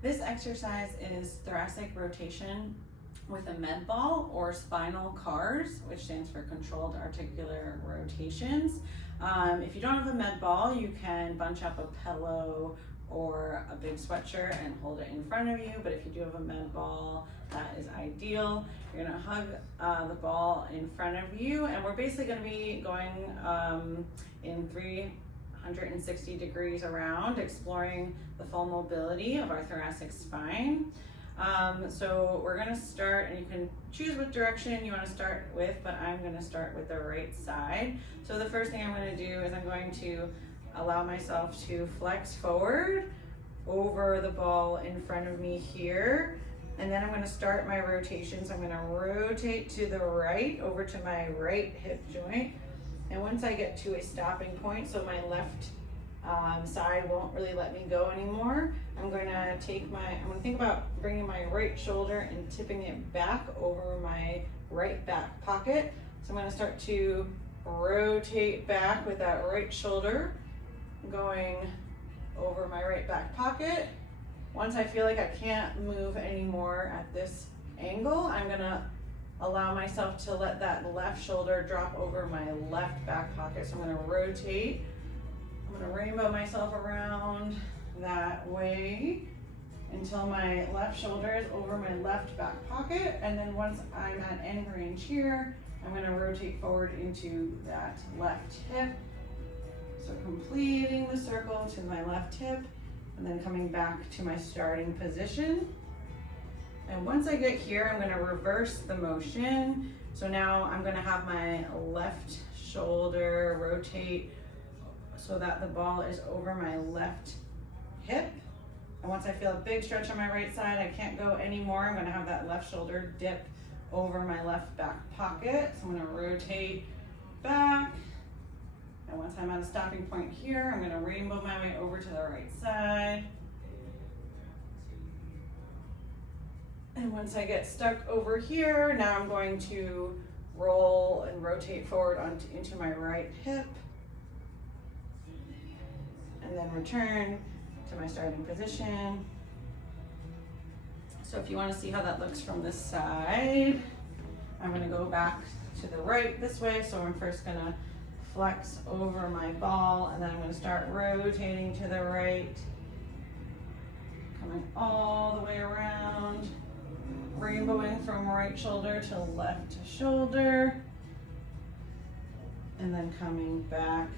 This exercise is thoracic rotation with a med ball or spinal CARs, which stands for controlled articular rotations. If you don't have a med ball, you can bunch up a pillow or a big sweatshirt and hold it in front of you. But if you do have a med ball, that is ideal. You're gonna hug the ball in front of you, and we're basically gonna be going in 360 degrees around, exploring the full mobility of our thoracic spine. So we're gonna start, and you can choose what direction you wanna start with, but I'm gonna start with the right side. So the first thing I'm gonna do is I'm going to allow myself to flex forward over the ball in front of me here. And then I'm gonna start my rotation. So I'm gonna rotate to the right over to my right hip joint. And once I get to a stopping point, so my left side won't really let me go anymore, I'm gonna think about bringing my right shoulder and tipping it back over my right back pocket. So I'm gonna start to rotate back with that right shoulder, going over my right back pocket. Once I feel like I can't move anymore at this angle, I'm gonna allow myself to let that left shoulder drop over my left back pocket. So I'm gonna rotate. I'm gonna rainbow myself around that way until my left shoulder is over my left back pocket. And then once I'm at end range here, I'm gonna rotate forward into that left hip. So completing the circle to my left hip and then coming back to my starting position. And once I get here, I'm gonna reverse the motion. So now I'm gonna have my left shoulder rotate so that the ball is over my left hip. And once I feel a big stretch on my right side, I can't go anymore, I'm gonna have that left shoulder dip over my left back pocket. So I'm gonna rotate back. And once I'm at a stopping point here, I'm gonna rainbow my way over to the right side. And once I get stuck over here, now I'm going to roll and rotate forward into my right hip. And then return to my starting position. So if you want to see how that looks from this side, I'm going to go back to the right this way. So I'm first going to flex over my ball, and then I'm going to start rotating to the right, coming all the way around, rainbowing from right shoulder to left shoulder, and then coming back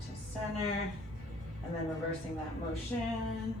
to center, and then reversing that motion.